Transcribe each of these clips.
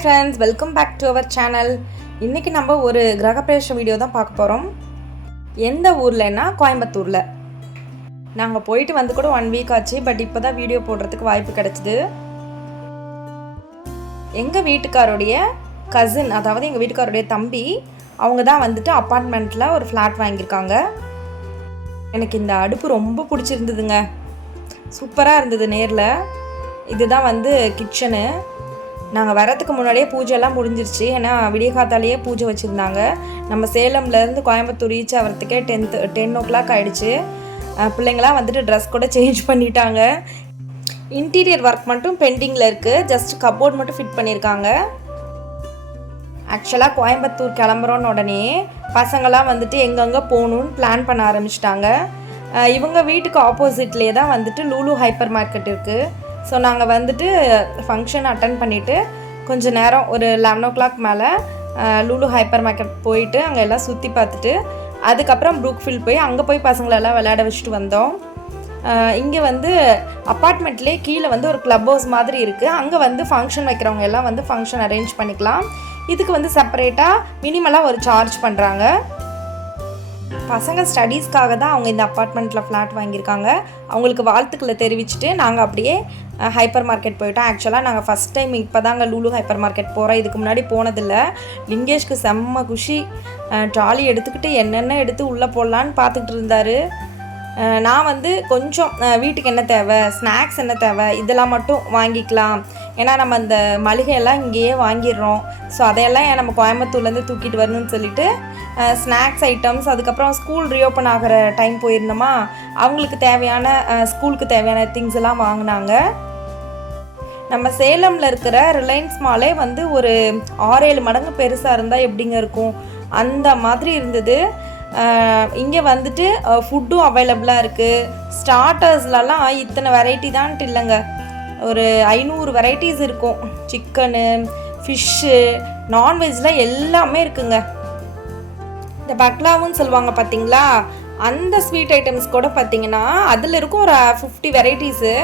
Hi friends, welcome back to our channel. இன்றைக்கி நம்ம ஒரு கிரகப்பிரவேச வீடியோ தான் பார்க்க போகிறோம். எந்த ஊர்லன்னா கோயம்புத்தூரில். நாங்கள் போயிட்டு வந்து கூட 1 வீக் ஆச்சு. பட் இப்போ தான் வீடியோ போடுறதுக்கு வாய்ப்பு கிடச்சிது. எங்கள் வீட்டுக்காரோடைய கசின், அதாவது எங்கள் வீட்டுக்காரோடைய தம்பி, அவங்க தான் வந்துட்டு அப்பார்ட்மெண்ட்டில் ஒரு ஃப்ளாட் வாங்கியிருக்காங்க. எனக்கு இந்த அடுப்பு ரொம்ப பிடிச்சிருந்ததுங்க. சூப்பராக இருந்தது நேரில். இதுதான் வந்து கிச்சனு. நாங்கள் வரத்துக்கு முன்னாடியே பூஜையெல்லாம் முடிஞ்சிருச்சு. ஏன்னா விடிய காத்தாலேயே பூஜை வச்சுருந்தாங்க. நம்ம சேலம்லேருந்து கோயம்புத்தூர் ரீச் ஆகிறதுக்கே 10 o'clock ஆகிடுச்சு. பிள்ளைங்களாம் வந்துட்டு ட்ரெஸ் கூட சேஞ்ச் பண்ணிட்டாங்க. இன்டீரியர் ஒர்க் மட்டும் பெண்டிங்கில் இருக்குது. ஜஸ்ட் கப்போர்ட் மட்டும் ஃபிட் பண்ணியிருக்காங்க. ஆக்சுவலாக கோயம்புத்தூர் கிளம்புறோன்னு உடனே பசங்களாம் வந்துட்டு எங்கெங்கே போகணுன்னு பிளான் பண்ண ஆரம்பிச்சிட்டாங்க. இவங்க வீட்டுக்கு ஆப்போசிட்லேயே தான் வந்துட்டு லூலு ஹைப்பர் மார்க்கெட் இருக்குது. ஸோ நாங்கள் வந்துட்டு ஃபங்க்ஷன் அட்டன் பண்ணிவிட்டு கொஞ்சம் நேரம் ஒரு 11 o'clock மேலே லூலு ஹைப்பர் மார்க்கெட் போயிட்டு அங்கே எல்லாம் சுற்றி பார்த்துட்டு அதுக்கப்புறம் ப்ரூக்ஃபீல்ட் போய் அங்கே போய் பசங்களெல்லாம் விளையாட வச்சுட்டு வந்தோம். இங்கே வந்து அப்பார்ட்மெண்ட்லேயே கீழே வந்து ஒரு க்ளப் ஹவுஸ் மாதிரி இருக்குது. அங்கே வந்து ஃபங்க்ஷன் வைக்கிறவங்க எல்லாம் வந்து ஃபங்க்ஷன் அரேஞ்ச் பண்ணிக்கலாம். இதுக்கு வந்து செப்பரேட்டாக மினிமலாக ஒரு சார்ஜ் பண்ணுறாங்க. பசங்க ஸ்டடீஸ்க்காக தான் அவங்க இந்த அப்பார்ட்மெண்ட்டில் ஃப்ளாட் வாங்கியிருக்காங்க. அவங்களுக்கு வாழ்த்துக்களை தெரிவிச்சுட்டு நாங்கள் அப்படியே ஹைப்பர் மார்க்கெட் போயிட்டோம். ஆக்சுவலாக நாங்கள் ஃபஸ்ட் டைம் இப்போ தாங்க லூலு ஹைப்பர் மார்க்கெட் போகிறோம். இதுக்கு முன்னாடி போனதில்லை. லிங்கேஷ்க்கு செம்ம குஷி. ட்ராலி எடுத்துக்கிட்டு என்னென்ன எடுத்து உள்ளே போடலான்னு பார்த்துக்கிட்டு இருந்தார். நான் வந்து கொஞ்சம் வீட்டுக்கு என்ன தேவை, ஸ்நாக்ஸ் என்ன தேவை, இதெல்லாம் மட்டும் வாங்கிக்கலாம். ஏன்னா நம்ம அந்த மளிகையெல்லாம் இங்கேயே வாங்கிடுறோம். ஸோ அதையெல்லாம் நம்ம கோயம்புத்தூர்லேருந்து தூக்கிட்டு வரணும்னு சொல்லிட்டு ஸ்நாக்ஸ் ஐட்டம்ஸ், அதுக்கப்புறம் ஸ்கூல் ரீஓப்பன் ஆகிற டைம் போயிருந்தோமா, அவங்களுக்கு தேவையான ஸ்கூலுக்கு தேவையான திங்ஸ் எல்லாம் வாங்கினாங்க. நம்ம சேலமில் இருக்கிற ரிலையன்ஸ் மாலே வந்து ஒரு 6-7 மடங்கு பெருசாக இருந்தால் எப்படிங்க இருக்கும், அந்த மாதிரி இருந்தது. இங்கே வந்துட்டு ஃபுட்டும் அவைலபிளாக இருக்குது. ஸ்டார்டர்ஸ்லலாம் இத்தனை வெரைட்டி தான்ட்டு இல்லைங்க, ஒரு 500 வெரைட்டிஸ் இருக்கும். சிக்கனு, ஃபிஷ்ஷு, நான்வெஜ்லாம் எல்லாமே இருக்குங்க. இந்த பக்லாவுன்னு சொல்லுவாங்க பார்த்தீங்களா, அந்த ஸ்வீட் ஐட்டம்ஸ் கூட பார்த்தீங்கன்னா அதில் இருக்கும் ஒரு 50 வெரைட்டிஸு.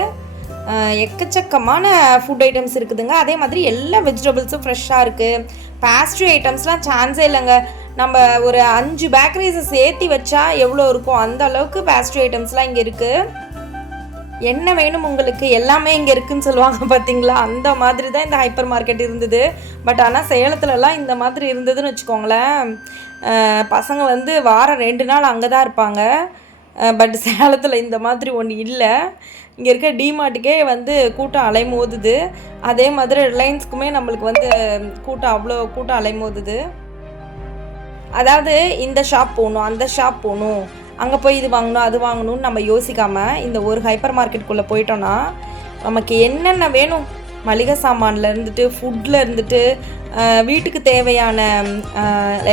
எக்கச்சக்கமான ஃபுட் ஐட்டம்ஸ் இருக்குதுங்க. அதே மாதிரி எல்லா வெஜிடபிள்ஸும் ஃப்ரெஷ்ஷாக இருக்குது. பேஸ்ட்ரி ஐட்டம்ஸ்லாம் சான்ஸே இல்லைங்க. நம்ம ஒரு 5 பேக்கரிஸை சேர்த்தி வச்சா எவ்வளோ இருக்கும், அந்த அளவுக்கு பேஸ்ட்ரி ஐட்டம்ஸ்லாம் இங்கே இருக்குது. என்ன வேணும் உங்களுக்கு எல்லாமே இங்கே இருக்குதுன்னு சொல்லுவாங்க பார்த்தீங்களா, அந்த மாதிரி தான் இந்த ஹைப்பர் மார்க்கெட் இருந்தது. பட் ஆனால் சேலத்துலலாம் இந்த மாதிரி இருந்ததுன்னு வச்சுக்கோங்களேன், பசங்க வந்து வாரம் 2 நாள் அங்கே தான் இருப்பாங்க. பட் சேலத்தில் இந்த மாதிரி ஒன்று இல்லை. இங்கே இருக்க டிமார்ட்டுக்கே வந்து கூட்டம் அலைமோதுது. அதே மாதிரி ரிலையன்ஸ்க்குமே நம்மளுக்கு வந்து அவ்வளோ கூட்டம் அலைமோதுது. அதாவது இந்த ஷாப் போகணும், அந்த ஷாப் போகணும், அங்கே போய் இது வாங்கணும், அது வாங்கணும்னு நம்ம யோசிக்காமல் இந்த ஒரு ஹைப்பர் மார்க்கெட்டுக்குள்ளே போயிட்டோன்னா நமக்கு என்னென்ன வேணும், மளிகை சாமானில் இருந்துட்டு, ஃபுட்டில் இருந்துட்டு, வீட்டுக்கு தேவையான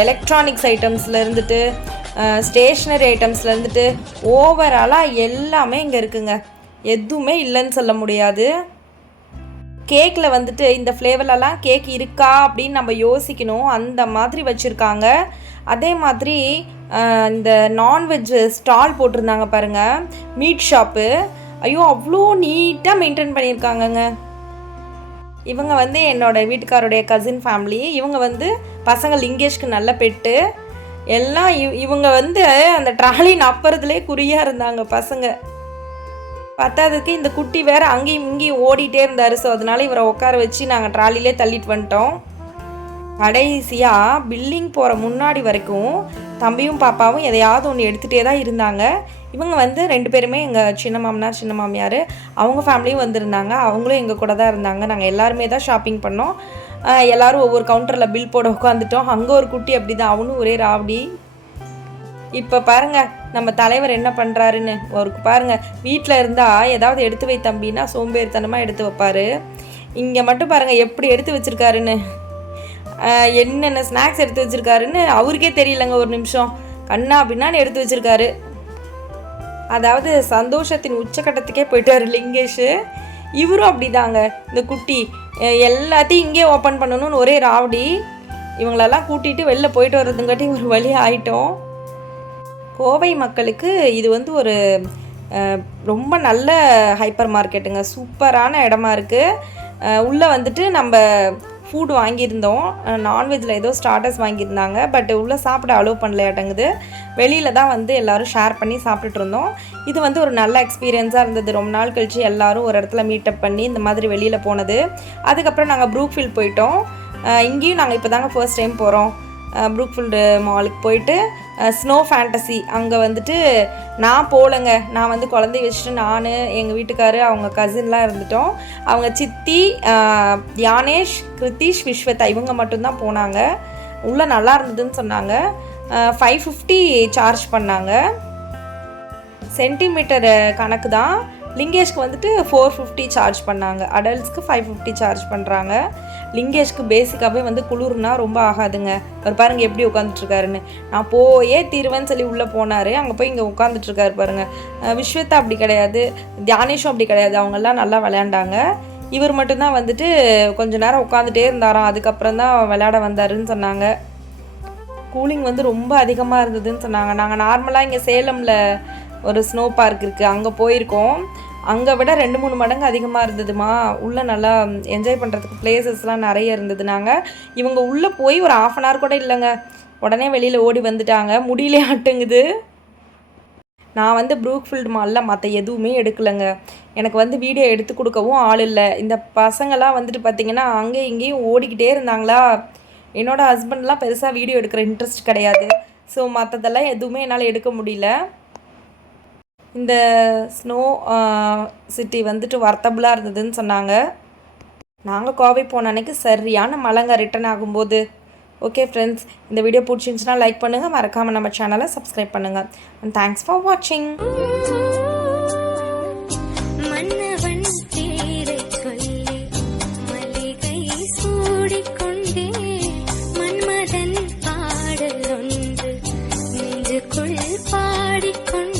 எலக்ட்ரானிக்ஸ் ஐட்டம்ஸில் இருந்துட்டு, ஸ்டேஷ்னரி ஐட்டம்ஸில் இருந்துட்டு, ஓவராலாக எல்லாமே இங்கே இருக்குங்க. எதுவுமே இல்லைன்னு சொல்ல முடியாது. கேக்கில் வந்துட்டு இந்த ஃப்ளேவர்லலாம் கேக் இருக்கா அப்படின்னு நம்ம யோசிக்கணும், அந்த மாதிரி வச்சுருக்காங்க. அதே மாதிரி இந்த நான்வெஜ் ஸ்டால் போட்டிருந்தாங்க பாருங்கள், மீட் ஷாப்பு. ஐயோ, அவ்வளோ நீட்டாக மெயின்டைன் பண்ணியிருக்காங்கங்க. இவங்க வந்து என்னோடய வீட்டுக்காரோடைய கசின் ஃபேமிலி. இவங்க வந்து பசங்க லிங்கேஷ்க்கு நல்ல பெட்டு எல்லாம். இவங்க வந்து அந்த ட்ராலி நப்புறதுலே குறியாக இருந்தாங்க பசங்க. பத்தாததுக்கு இந்த குட்டி வேறு அங்கேயும் இங்கேயும் ஓடிட்டே இருந்தார். ஸோ அதனால் இவரை உட்கார வச்சு நாங்கள் ட்ராலிலே தள்ளிட்டு வந்துட்டோம். கடைசியாக பில்லிங் போகிற முன்னாடி வரைக்கும் தம்பியும் பாப்பாவும் எதையாவது ஒன்று எடுத்துகிட்டே தான் இருந்தாங்க. இவங்க வந்து 2 பேருமே எங்கள் சின்ன மாமனார் சின்ன மாமியார், அவங்க ஃபேமிலியும் வந்திருந்தாங்க. அவங்களும் எங்கள் கூட தான் இருந்தாங்க. நாங்கள் எல்லாருமே தான் ஷாப்பிங் பண்ணோம். எல்லோரும் ஒவ்வொரு கவுண்டரில் பில் போட உட்காந்துட்டோம். அங்கே ஒரு குட்டி அப்படி தான், அவனும் ஒரே ராவடி. இப்போ பாருங்கள் நம்ம தலைவர் என்ன பண்ணுறாருன்னு. அவருக்கு பாருங்கள், வீட்டில் இருந்தால் ஏதாவது எடுத்து வை தம்பின்னா சோம்பேறித்தனமாக எடுத்து வைப்பார். இங்கே மட்டும் பாருங்கள் எப்படி எடுத்து வச்சுருக்காருன்னு, என்னென்ன ஸ்நாக்ஸ் எடுத்து வச்சுருக்காருன்னு அவருக்கே தெரியலங்க. ஒரு நிமிஷம் கண்ணா அப்படின்னான்னு எடுத்து வச்சுருக்காரு. அதாவது சந்தோஷத்தின் உச்சக்கட்டத்துக்கே போயிட்டார் லிங்கேஷ். இவரும் அப்படி தாங்க, இந்த குட்டி எல்லாத்தையும் இங்கே ஓப்பன் பண்ணணும்னு ஒரே ராவடி. இவங்களெல்லாம் கூட்டிகிட்டு வெளில போயிட்டு வர்றதுங்காட்டி ஒரு வழி ஆகிட்டோம். கோவை மக்களுக்கு இது வந்து ஒரு ரொம்ப நல்ல ஹைப்பர் மார்க்கெட்டுங்க. சூப்பரான இடமா இருக்குது. உள்ளே வந்துட்டு நம்ம ஃபுட் வாங்கியிருந்தோம். நான்வெஜ்ஜில் ஏதோ ஸ்டார்டர்ஸ் வாங்கியிருந்தாங்க. பட் உள்ளே சாப்பிட அலோவ் பண்ணலையாட்டங்குது. வெளியில் தான் வந்து எல்லோரும் ஷேர் பண்ணி சாப்பிட்டுட்டு இருந்தோம். இது வந்து ஒரு நல்ல எக்ஸ்பீரியன்ஸாக இருந்தது. ரொம்ப நாள் கழித்து எல்லோரும் ஒரு இடத்துல மீட்டப் பண்ணி இந்த மாதிரி வெளியில் போனது. அதுக்கப்புறம் நாங்கள் ப்ரூக்ஃபீல்ட் போயிட்டோம். இங்கேயும் நாங்கள் இப்போ தாங்க ஃபர்ஸ்ட் டைம் போகிறோம். ப்ரூக்ஃபீல்டு மாலுக்கு போயிட்டு ஸ்னோ ஃபேண்டசி அங்கே வந்துட்டு நான் போகலைங்க. நான் வந்து குழந்தைய வச்சுட்டு நான் எங்கள் வீட்டுக்காரு அவங்க கசின்லாம் இருந்துட்டோம். அவங்க சித்தி யானேஷ், கிருத்திஷ், விஸ்வதா இவங்க மட்டும்தான் போனாங்க. உள்ளே நல்லா இருந்ததுன்னு சொன்னாங்க. 550 சார்ஜ் பண்ணாங்க. சென்டிமீட்டர் கணக்கு தான். லிங்கேஷ்க்கு வந்துட்டு 450 சார்ஜ் பண்ணாங்க. அடல்ட்ஸ்க்கு 550 சார்ஜ் பண்ணுறாங்க. லிங்கேஷ்க்கு பேசிக்காகவே வந்து குளிர்னா ரொம்ப ஆகாதுங்க. அவர் பாருங்கள் எப்படி உட்காந்துட்ருக்காருன்னு. நான் போயே தீருவேன்னு சொல்லி உள்ளே போனார். அங்கே போய் இங்கே உட்காந்துட்ருக்காரு பாருங்கள். விஸ்வதா அப்படி கிடையாது, தியானேஷும் அப்படி கிடையாது. அவங்கெல்லாம் நல்லா விளையாண்டாங்க. இவர் மட்டும்தான் வந்துட்டு கொஞ்சம் நேரம் உட்காந்துட்டே இருந்தாராம். அதுக்கப்புறம் தான் விளையாட வந்தாருன்னு சொன்னாங்க. கூலிங் வந்து ரொம்ப அதிகமாக இருந்ததுன்னு சொன்னாங்க. நாங்கள் நார்மலாக இங்கே சேலமில் ஒரு ஸ்னோ பார்க் இருக்குது, அங்கே போயிருக்கோம். அங்கே விட 2-3 மடங்கு அதிகமாக இருந்ததுமா. உள்ளே நல்லா என்ஜாய் பண்ணுறதுக்கு பிளேசஸ்லாம் நிறைய இருந்தது. இவங்க உள்ளே போய் ஒரு 1/2 hour கூட இல்லைங்க, உடனே வெளியில் ஓடி வந்துட்டாங்க. முடியலே ஆட்டுங்குது. நான் வந்து ப்ரூக்ஃபீல்டு மாலில் மற்ற எதுவுமே எடுக்கலைங்க. எனக்கு வந்து வீடியோ எடுத்து கொடுக்கவும் ஆள் இல்லை. இந்த பசங்களாம் வந்துட்டு பார்த்திங்கன்னா அங்கேயும் இங்கேயும் ஓடிக்கிட்டே இருந்தாங்களா. என்னோடய ஹஸ்பண்ட்லாம் பெருசாக வீடியோ எடுக்கிற இன்ட்ரெஸ்ட் கிடையாது. ஸோ மற்றதெல்லாம் எதுவுமே என்னால் எடுக்க முடியல. இந்த ஸ்னோ சிட்டி வந்துட்டு வர்த்தபுளாக இருந்ததுன்னு சொன்னாங்க. நாங்கள் கோவை போன அன்றைக்கி சரியான மழைங்க ரிட்டன் ஆகும்போது. ஓகே ஃப்ரெண்ட்ஸ், இந்த வீடியோ பிடிச்சிருந்துச்சுன்னா லைக் பண்ணுங்கள், மறக்காமல் நம்ம சேனலை சப்ஸ்கிரைப் பண்ணுங்கள். அண்ட் தேங்க்ஸ் ஃபார் வாட்சிங். பாடிக்கொண்டு